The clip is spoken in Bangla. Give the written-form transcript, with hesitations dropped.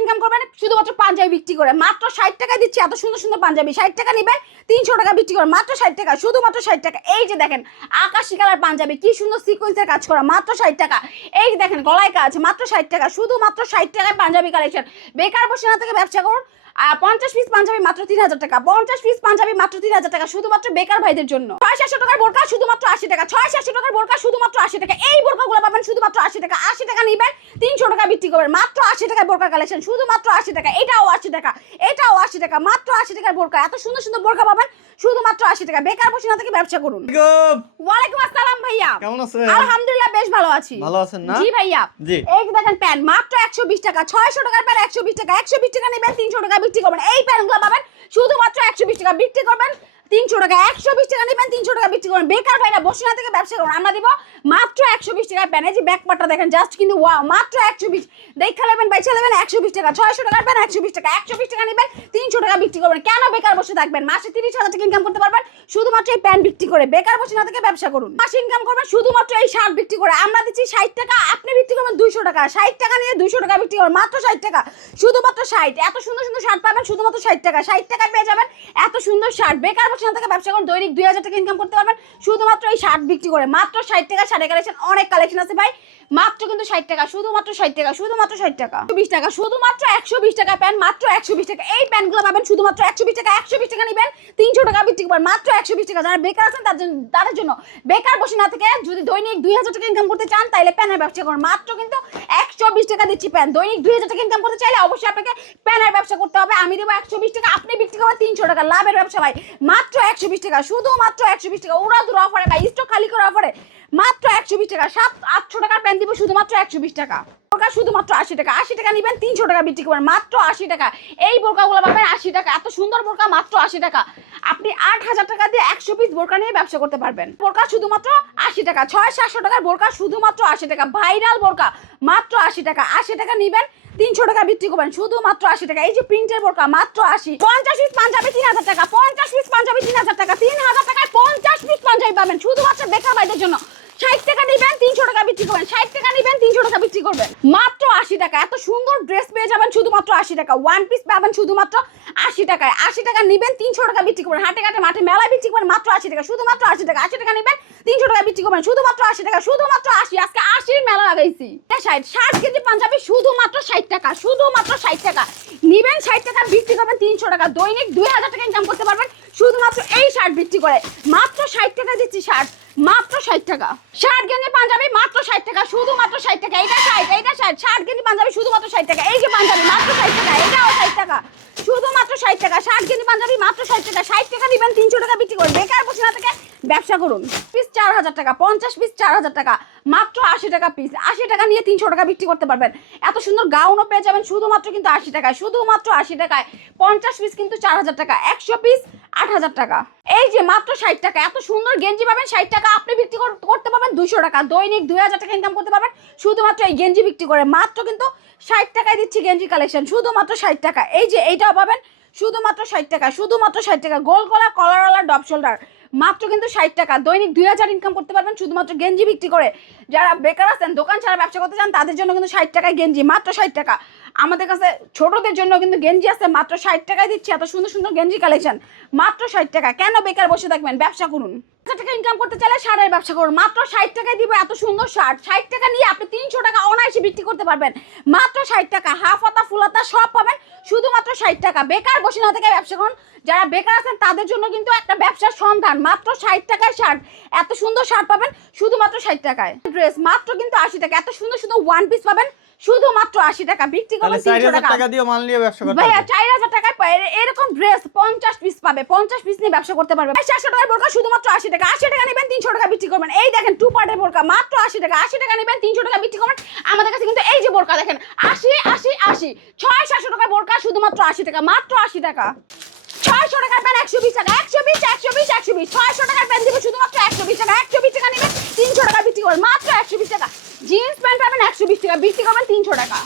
ইনকাম করবেন শুধুমাত্র পাঞ্জাবি বিক্রি করে মাত্র 60 টাকায় দিচ্ছি এত সুন্দর সুন্দর পাঞ্জাবি 60 টাকা নেবেন 300 টাকা বিক্রি করে মাত্র 60 টাকা শুধুমাত্র 60 টাকা এই যে দেখেন আকাশি কালার পাঞ্জাবি কি সুন্দর সিকোয়েন্সের কাজ করা মাত্র 60 টাকা এই যে দেখেন গলায় কাজ মাত্র 60 টাকা শুধুমাত্র 60 টাকায় পাঞ্জাবি কালেকশন বেকার বসে না থেকে ব্যবসা করুন 50 পিস পাঞ্জাবি মাত্র 3000 টাকা 50 পিস পাঞ্জাবি মাত্র 3000 টাকা শুধুমাত্র বেকার ভাইদের জন্য 600 টাকার বোরকা শুধুমাত্র 80 টাকা 600 টাকার বোরকা শুধুমাত্র 80 টাকা এই বোরকাগুলো পাবেন শুধুমাত্র 80 টাকা 80 টাকা নেবেন 300 টাকা বিক্রি করবেন মাত্র 80 টাকার বোরকা কালেকশন শুধুমাত্র 80 টাকা এটাও 80 টাকা এটাও 80 টাকা মাত্র 80 টাকার বোরকা এত সুন্দর সুন্দর বোরকা পাবেন শুধুমাত্র 80 টাকা বেকার বসে না থেকে ব্যবসা করুন ওয়ালাইকুম আসসালাম ভাইয়া কেমন আছেন আলহামদুলিল্লাহ বেশ ভালো আছি ভালো আছেন না জি ভাইয়া জি এই দেখেন প্যান্ট মাত্র 120 টাকা 600 টাকার প্যান্ট 120 টাকা 120 টাকা নেবেন 300 টাকা বিক্রি করবেন এই প্যান্টগুলো পাবেন শুধুমাত্র 120 টাকা বিক্রি করবেন 300 টাকা 120 টাকা নেবেন 300 টাকা বিক্রি করবেন বেকার ভাইরা বসে না থেকে ব্যবসা করুন আমরা দিব মাত্র 120 টাকার প্যান্ট এই যে ব্যাক পার্টটা দেখেন জাস্ট কিন্তু ওয়াও মাত্র 120 দেখা নেবেন বাইচা নেবেন 120 টাকা 600 টাকার প্যান্ট 120 টাকা 120 টাকা নেবেন 300 টাকা বিক্রি করবেন কেন বেকার বসে থাকবেন মাসে 30,000 টাকা ইনকাম করতে পারবেন শুধুমাত্র এই প্যান্ট বিক্রি করে বেকার বসে না থেকে ব্যবসা করুন মাসে ইনকাম করবেন শুধুমাত্র এই শার্ট বিক্রি করে আমরা দিচ্ছি 60 টাকা আপনি বিক্রি করবেন 200 টাকা 60 টাকা নিয়ে 200 টাকা বিক্রি করবেন মাত্র 60 টাকা শুধুমাত্র 60 এত সুন্দর সুন্দর শার্ট পাবেন শুধুমাত্র 60 টাকা 60 টাকায় পেয়ে যাবেন এত সুন্দর শার্ট বেকার বসে না থেকে ব্যবসা করুন দৈনিক 2000 টাকা ইনকাম করতে পারবেন শুধুমাত্র এই শার্ট বিক্রি করে মাত্র 60 টাকা শাড়ি কালেকশন অনেক কালেকশন আছে ভাই মাত্র কিন্তু 60 টাকা শুধুমাত্র 60 টাকা শুধুমাত্র 60 টাকা 20 টাকা শুধুমাত্র 120 টাকা প্যান্ট মাত্র 120 টাকা এই প্যান্টগুলো পাবেন শুধুমাত্র 120 টাকা 120 টাকা নেবেন 300 টাকা বিক্রি করবেন মাত্র 120 টাকা যারা বেকার আছেন তাদের জন্য বেকার বসে না থেকে যদি দৈনিক 2000 টাকা ইনকাম করতে চান তাহলে প্যানের ব্যবসা করুন মাত্র কিন্তু 120 টাকা দিচ্ছি প্যান্ট দৈনিক 2000 টাকা ইনকাম করতে চাইলে অবশ্যই আপনাকে প্যানের ব্যবসা করতে হবে আমি দেবো 120 টাকা আপনি বিক্রি করবেন 300 টাকা লাভের ব্যবসা ভাই মাত্র 120 টাকা শুধুমাত্র 120 টাকা উড়া দুরা অফারে ভাই স্টক খালি করে অফারে মাত্র 120 টাকা 700 টাকার প্যান্ট দিব শুধুমাত্র 120 টাকা বোরকা শুধুমাত্র 80 টাকা 80 টাকা নেবেন 300 টাকা বিক্রি করবেন মাত্র 80 টাকা এই বোরকাগুলো পাবেন 80 টাকা এত সুন্দর বোরকা মাত্র 80 টাকা আপনি 8000 টাকা দিয়ে 100 পিস বোরকা নিয়ে ব্যবসা করতে পারবেন বোরকা শুধুমাত্র 80 টাকা 600 টাকার বোরকা শুধুমাত্র 80 টাকা ভাইরাল বোরকা মাত্র 80 টাকা 80 টাকা নেবেন 300 টাকা বিক্রি করবেন শুধুমাত্র 80 টাকা এই যে প্রিন্টের বোরকা মাত্র 80 50 পিস পাঞ্জাবি 3000 টাকা 50 পিস পাঞ্জাবি 3000 টাকা 3000 টাকায় 50 পিস পাঞ্জাবি পাবেন শুধুমাত্র বেকার ভাইদের জন্য 60 টাকা নেবেন 300 টাকা বিক্রি করবেন 60 টাকা নেবেন 300 টাকা বিক্রি করবেন মাত্র 80 টাকা এত সুন্দর ড্রেস পেয়ে যাবেন শুধুমাত্র 80 টাকা ওয়ান পিস পাবেন শুধুমাত্র 80 টাকায় 80 টাকা নেবেন 300 টাকা বিক্রি করবেন হাটে ঘাটে মাঠে মেলায় বিক্রি করবেন মাত্র 80 টাকা শুধুমাত্র 80 টাকা 80 টাকা নেবেন 300 টাকা বিক্রি করবেন শুধুমাত্র 80 টাকা শুধুমাত্র 80 আজকে 80 মেলা লাগাইছি 60 কেজি পাঞ্জাবি শুধুমাত্র 60 টাকা শুধুমাত্র 60 টাকা নেবেন 60 টাকা বিক্রি করবেন 300 টাকা দৈনিক 2000 টাকা ইনকাম করতে পারবেন শুধুমাত্র এই শার্ট বিক্রি করে মাত্র 60 টাকা দিচ্ছি শার্ট মাত্র 60 টাকা শার্ট গেঞ্জি পাঞ্জাবি মাত্র 60 টাকা শুধুমাত্র 60 টাকা এটা 60 শার্ট গেঞ্জি পাঞ্জাবি শুধুমাত্র 60 টাকা এই যে পাঞ্জাবি মাত্র 60 টাকা এটাও 60 টাকা শুধুমাত্র 60 টাকা শার্ট গেঞ্জি পাঞ্জাবি মাত্র 60 টাকা 60 টাকা নেবেন 300 টাকা বিক্রি করুন বেকার বসে না থেকে ব্যবসা করুন পিস 4000 টাকা 50 পিস 4000 টাকা মাত্র 80 টাকা পিস 80 টাকা নিয়ে 300 টাকা বিক্রি করতে পারবেন এত সুন্দর গাউনও পেয়ে যাবেন শুধুমাত্র কিন্তু 80 টাকায় শুধুমাত্র 80 টাকায় 50 পিস কিন্তু 4000 টাকা 100 পিস 8000 টাকা এই যে মাত্র 60 টাকা এত সুন্দর গেঞ্জি পাবেন 60 টাকা আপনি বিক্রি করতে পারবেন 200 টাকা দৈনিক 2000 টাকা ইনকাম করতে পারবেন শুধুমাত্র এই গেঞ্জি বিক্রি করে মাত্র কিন্তু 60 টাকায় দিচ্ছি গেঞ্জি কালেকশন শুধুমাত্র 60 টাকা এই যে এইটাও পাবেন শুধুমাত্র 60 টাকা শুধুমাত্র 60 টাকা গোল গলা কলারওয়ালা ডপ শোল্ডার মাত্র কিন্তু 60 টাকা দৈনিক 2000 ইনকাম করতে পারবেন শুধুমাত্র গেঞ্জি বিক্রি করে যারা বেকার আছেন দোকান ছাড়া ব্যবসা করতে চান তাদের জন্য কিন্তু 60 টাকায় গেঞ্জি মাত্র 60 টাকা আমাদের কাছে ছোটদের জন্য কিন্তু গেঞ্জি আছে মাত্র 60 টাকায় দিচ্ছি এত সুন্দর সুন্দর গেঞ্জি কালেকশন মাত্র 60 টাকা কেন বেকার বসে থাকবেন ব্যবসা করুন 1000 টাকা ইনকাম করতে চাইলে শার্টের ব্যবসা করুন মাত্র 60 টাকায় দিব এত সুন্দর শার্ট 60 টাকা নিয়ে আপনি 300 টাকা অনায়াসে বিক্রি করতে পারবেন মাত্র 60 টাকা হাফ হাতা ফুল হাতা সব পাবেন শুধুমাত্র 60 টাকা বেকার বসে না থেকে ব্যবসা করুন যারা বেকার আছেন তাদের জন্য কিন্তু একটা ব্যবসার সন্ধান মাত্র 60 টাকায় শার্ট এত সুন্দর শার্ট পাবেন শুধুমাত্র 60 টাকায় ড্রেস মাত্র কিন্তু 80 টাকা এত সুন্দর সুন্দর ওয়ান পিস পাবেন শুধুমাত্র 80 টাকা বিক্রি করবেন 300 টাকা দিয়ে মাল নিয়ে ব্যবসা করতে ভাইয়া 4000 টাকায় এরকম ড্রেস 50 পিস পাবে 50 পিস নিয়ে ব্যবসা করতে পারবে 400 টাকার বোরকা শুধুমাত্র 80 টাকা 80 টাকা নেবেন 300 টাকা বিক্রি করবেন এই দেখেন টু পার্টের বোরকা মাত্র 80 টাকা 80 টাকা নেবেন 300 টাকা বিক্রি করবেন আমাদের কাছে কিন্তু এই যে বোরকা দেখেন 80 80 80 600 টাকার বোরকা শুধুমাত্র 80 টাকা মাত্র 80 টাকা 600 টাকার প্যান্ট 120 টাকা 120 120 120 600 টাকার প্যান্ট দিব শুধুমাত্র 120 টাকা 120 টাকা নেবেন 300 টাকা বিক্রি করবেন মাত্র 120 টাকা জিন্স প্যান্ট পাবেন 120 টাকা বিক্রি করবেন 300 টাকা